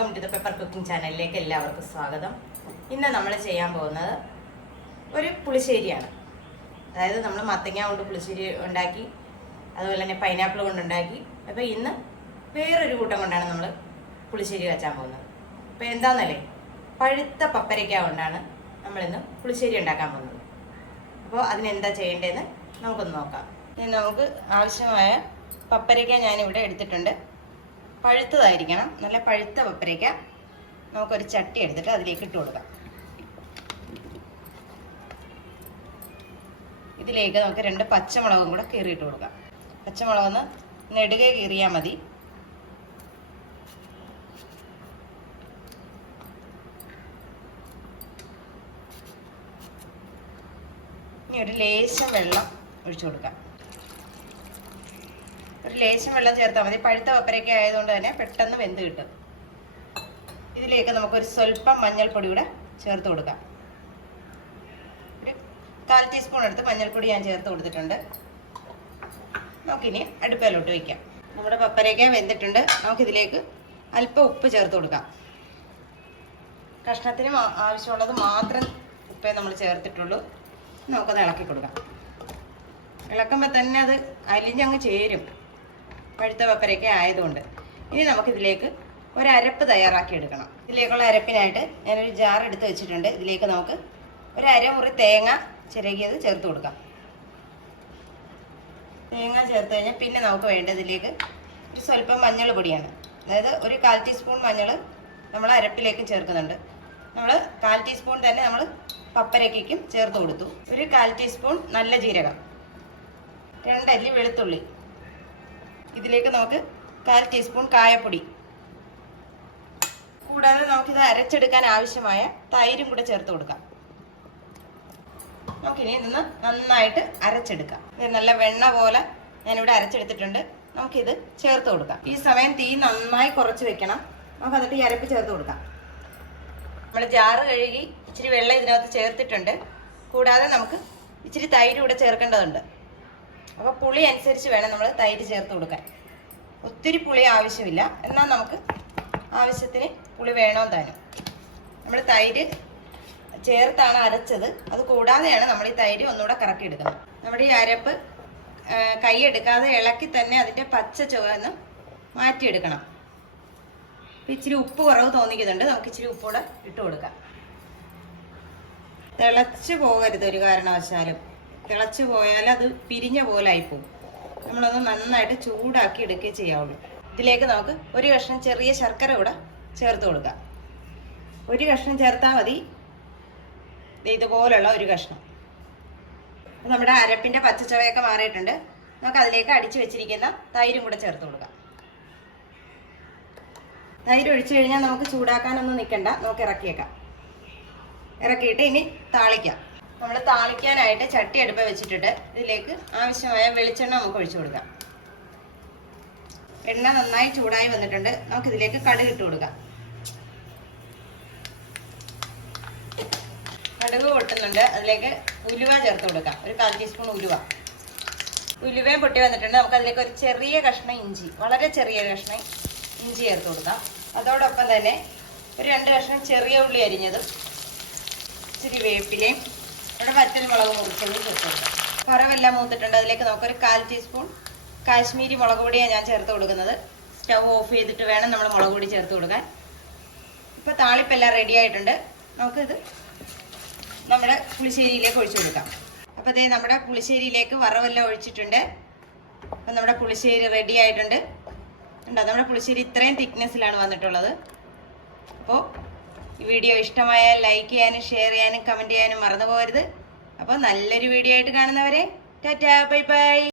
Welcome to the pepper cooking ചാനലിലേക്ക് എല്ലാവർക്കും സ്വാഗതം. ഇന്ന് നമ്മൾ ചെയ്യാൻ പോകുന്നത് ഒരു പുളിശ്ശേരിയാണ്. അതായത് നമ്മൾ മത്തങ്ങ കൊണ്ട് പുളിശ്ശേരി ഉണ്ടാക്കി, അതുപോലെ തന്നെ പൈനാപ്പിൾ കൊണ്ടുണ്ടാക്കി. അപ്പോൾ ഇന്ന് വേറൊരു കൂട്ടം കൊണ്ടാണ് നമ്മൾ പുളിശ്ശേരി വെച്ചാൻ പോകുന്നത്. അപ്പോൾ എന്താണെന്നല്ലേ, പഴുത്ത പപ്പരയ്ക്ക കൊണ്ടാണ് നമ്മളിന്ന് പുളിശ്ശേരി ഉണ്ടാക്കാൻ പോകുന്നത്. അപ്പോൾ അതിനെന്താ ചെയ്യേണ്ടതെന്ന് നമുക്കൊന്ന് നോക്കാം. ഇനി നമുക്ക് ആവശ്യമായ പപ്പരയ്ക്ക ഞാനിവിടെ എടുത്തിട്ടുണ്ട്. പഴുത്തതായിരിക്കണം, നല്ല പഴുത്ത പപ്പരയ്ക്ക. നമുക്കൊരു ചട്ടി എടുത്തിട്ട് അതിലേക്ക് ഇട്ട് കൊടുക്കാം. ഇതിലേക്ക് നമുക്ക് 2 പച്ചമുളകും കൂടെ കീറിയിട്ട് കൊടുക്കാം. പച്ചമുളകൊന്ന് നെടുകെ കീറിയാൽ മതി. ഇനി ഒരു ലേശം വെള്ളം ഒഴിച്ചു കൊടുക്കാം. ഒരു ലേശം വെള്ളം ചേർത്താൽ മതി. പഴുത്ത പപ്പരയ്ക്ക ആയതുകൊണ്ട് തന്നെ പെട്ടെന്ന് വെന്ത് കിട്ടും. ഇതിലേക്ക് നമുക്കൊരു സ്വല്പം മഞ്ഞൾപ്പൊടി കൂടെ ചേർത്ത് കൊടുക്കാം. ഒരു 1/4 ടീസ്പൂൺ എടുത്ത് മഞ്ഞൾപ്പൊടി ഞാൻ ചേർത്ത് കൊടുത്തിട്ടുണ്ട്. നമുക്കിനി അടുപ്പിലോട്ട് വയ്ക്കാം. നമ്മുടെ പപ്പരയ്ക്ക വെന്തിട്ടുണ്ട്. നമുക്കിതിലേക്ക് അല്പം ഉപ്പ് ചേർത്ത് കൊടുക്കാം. കഷ്ണത്തിന് ആവശ്യമുള്ളത് മാത്രം ഉപ്പേ നമ്മൾ ചേർത്തിട്ടുള്ളൂ. നമുക്കത് ഇളക്കി കൊടുക്കാം. ഇളക്കുമ്പോൾ തന്നെ അത് അലിഞ്ഞങ്ങ് ചേരും, പഴുത്ത പപ്പരയ്ക്ക ആയതുകൊണ്ട്. ഇനി നമുക്കിതിലേക്ക് ഒരു അരപ്പ് തയ്യാറാക്കി എടുക്കണം. ഇതിലേക്കുള്ള അരപ്പിനായിട്ട് ഞാനൊരു ജാർ എടുത്ത് വെച്ചിട്ടുണ്ട്. ഇതിലേക്ക് നമുക്ക് ഒരു അരമുറി തേങ്ങ ചിരകിയത് ചേർത്ത് കൊടുക്കാം. തേങ്ങ ചേർത്ത് കഴിഞ്ഞാൽ പിന്നെ നമുക്ക് വേണ്ടത് ഇതിലേക്ക് ഒരു സ്വല്പം മഞ്ഞൾ പൊടിയാണ്. അതായത് ഒരു 1/4 ടീസ്പൂൺ മഞ്ഞൾ നമ്മൾ അരപ്പിലേക്ക് ചേർക്കുന്നുണ്ട്. നമ്മൾ 1/4 ടീസ്പൂൺ തന്നെ നമ്മൾ പപ്പരയ്ക്കും ചേർത്ത് കൊടുത്തു. ഒരു 1/4 ടീസ്പൂൺ നല്ല ജീരകം, 2 അല്ലി വെളുത്തുള്ളി. ഇതിലേക്ക് നമുക്ക് 1/4 ടീസ്പൂൺ കായപ്പൊടി, കൂടാതെ നമുക്കിത് അരച്ചെടുക്കാൻ ആവശ്യമായ തൈരും കൂടെ ചേർത്ത് കൊടുക്കാം. നമുക്കിനി ഇതൊന്ന് നന്നായിട്ട് അരച്ചെടുക്കാം. ഇത് നല്ല വെണ്ണ പോലെ ഞാനിവിടെ അരച്ചെടുത്തിട്ടുണ്ട്. നമുക്കിത് ചേർത്ത് കൊടുക്കാം. ഈ സമയം തീ നന്നായി കുറച്ച് വെക്കണം. നമുക്ക് എന്നിട്ട് ഈ അരപ്പ് ചേർത്ത് കൊടുക്കാം. നമ്മൾ ജാറ് കഴുകി ഇച്ചിരി വെള്ളം ഇതിനകത്ത് ചേർത്തിട്ടുണ്ട്. കൂടാതെ നമുക്ക് ഇച്ചിരി തൈര് കൂടെ ചേർക്കേണ്ടതുണ്ട്. അപ്പോൾ പുളി അനുസരിച്ച് വേണം നമ്മൾ തൈര് ചേർത്ത് കൊടുക്കാൻ. ഒത്തിരി പുളി ആവശ്യമില്ല, എന്നാൽ നമുക്ക് ആവശ്യത്തിന് പുളി വേണോ താനും. നമ്മൾ തൈര് ചേർത്താണ് അരച്ചത്. അത് കൂടാതെയാണ് നമ്മൾ ഈ തൈര് ഒന്നുകൂടെ കറക്കി എടുക്കുന്നത്. നമ്മുടെ ഈ അരപ്പ് കൈ എടുക്കാതെ ഇളക്കി തന്നെ അതിൻ്റെ പച്ച ചുവന്ന് മാറ്റിയെടുക്കണം. ഇച്ചിരി ഉപ്പ് കുറവ് തോന്നിക്കുന്നുണ്ട്. നമുക്ക് ഇച്ചിരി ഉപ്പൂടെ ഇട്ട് കൊടുക്കാം. തിളച്ച് പോകരുത് ഒരു കാരണവശാലും. തിളച്ച് പോയാൽ അത് പിരിഞ്ഞ പോലെ ആയിപ്പോവും. നമ്മളൊന്ന് നന്നായിട്ട് ചൂടാക്കി എടുക്കുകയേ ചെയ്യാവുള്ളൂ. ഇതിലേക്ക് നമുക്ക് ഒരു കഷ്ണം ചെറിയ ശർക്കര കൂടെ ചേർത്ത് കൊടുക്കാം. ഒരു കഷ്ണം ചേർത്താൽ മതി, ഇതുപോലുള്ള ഒരു കഷ്ണം. നമ്മുടെ അരപ്പിൻ്റെ പച്ചച്ചവയൊക്കെ മാറിയിട്ടുണ്ട്. നമുക്ക് അതിലേക്ക് അടിച്ചു വെച്ചിരിക്കുന്ന തൈരും കൂടെ ചേർത്ത് കൊടുക്കാം. തൈര് ഒഴിച്ചു കഴിഞ്ഞാൽ നമുക്ക് ചൂടാക്കാനൊന്നും നിൽക്കണ്ട, നമുക്ക് ഇറക്കിയേക്കാം. ഇറക്കിയിട്ട് ഇനി താളിക്കാം. നമ്മൾ താളിക്കാനായിട്ട് ചട്ടി അടുപ്പ് വെച്ചിട്ടുണ്ട്. ഇതിലേക്ക് ആവശ്യമായ വെളിച്ചെണ്ണ നമുക്ക് ഒഴിച്ചു കൊടുക്കാം. എണ്ണ നന്നായി ചൂടായി വന്നിട്ടുണ്ട്. നമുക്കിതിലേക്ക് കടുക് ഇട്ട് കൊടുക്കാം. കടുക് പൊട്ടുന്നുണ്ട്. അതിലേക്ക് ഉലുവ ചേർത്ത് കൊടുക്കാം. ഒരു 1/4 ടീസ്പൂൺ ഉലുവ. ഉലുവയും പൊട്ടി വന്നിട്ടുണ്ട്. നമുക്ക് അതിലേക്ക് ഒരു ചെറിയ കഷ്ണം ഇഞ്ചി, വളരെ ചെറിയ കഷ്ണം ഇഞ്ചി ചേർത്ത് കൊടുക്കാം. അതോടൊപ്പം തന്നെ ഒരു 2 കഷ്ണം ചെറിയ ഉള്ളി അരിഞ്ഞതും ഇച്ചിരി വേപ്പിലയും ഇവിടെ വറ്റൽ മുളക് മുറിച്ചതും ചേർത്ത് കൊടുക്കാം. കറവെല്ലാം മൂത്തിട്ടുണ്ട്. അതിലേക്ക് നമുക്കൊരു 1/4 ടീസ്പൂൺ കാശ്മീരി മുളക് പൊടിയാണ് ഞാൻ ചേർത്ത് കൊടുക്കുന്നത്. സ്റ്റവ് ഓഫ് ചെയ്തിട്ട് വേണം നമ്മൾ മുളക് പൊടി ചേർത്ത് കൊടുക്കാൻ. ഇപ്പോൾ താളിപ്പെല്ലാം റെഡി ആയിട്ടുണ്ട്. നമുക്കിത് നമ്മുടെ പുളിശ്ശേരിയിലേക്ക് ഒഴിച്ചു കൊടുക്കാം. അപ്പോൾ അതേ നമ്മുടെ പുളിശ്ശേരിയിലേക്ക് വറവെല്ലാം ഒഴിച്ചിട്ടുണ്ട്. അപ്പം നമ്മുടെ പുളിശ്ശേരി റെഡി ആയിട്ടുണ്ട്. ഉണ്ടോ, നമ്മുടെ പുളിശ്ശേരി ഇത്രയും തിക്നെസ്സിലാണ് വന്നിട്ടുള്ളത്. അപ്പോൾ ഈ വീഡിയോ ഇഷ്ടമായാൽ ലൈക്ക് ചെയ്യാനും ഷെയർ ചെയ്യാനും കമൻറ്റ് ചെയ്യാനും മറന്നു പോകരുത്. അപ്പോൾ നല്ലൊരു വീഡിയോ ആയിട്ട് കാണുന്നവരെ ടാറ്റാ, ബൈ ബൈ.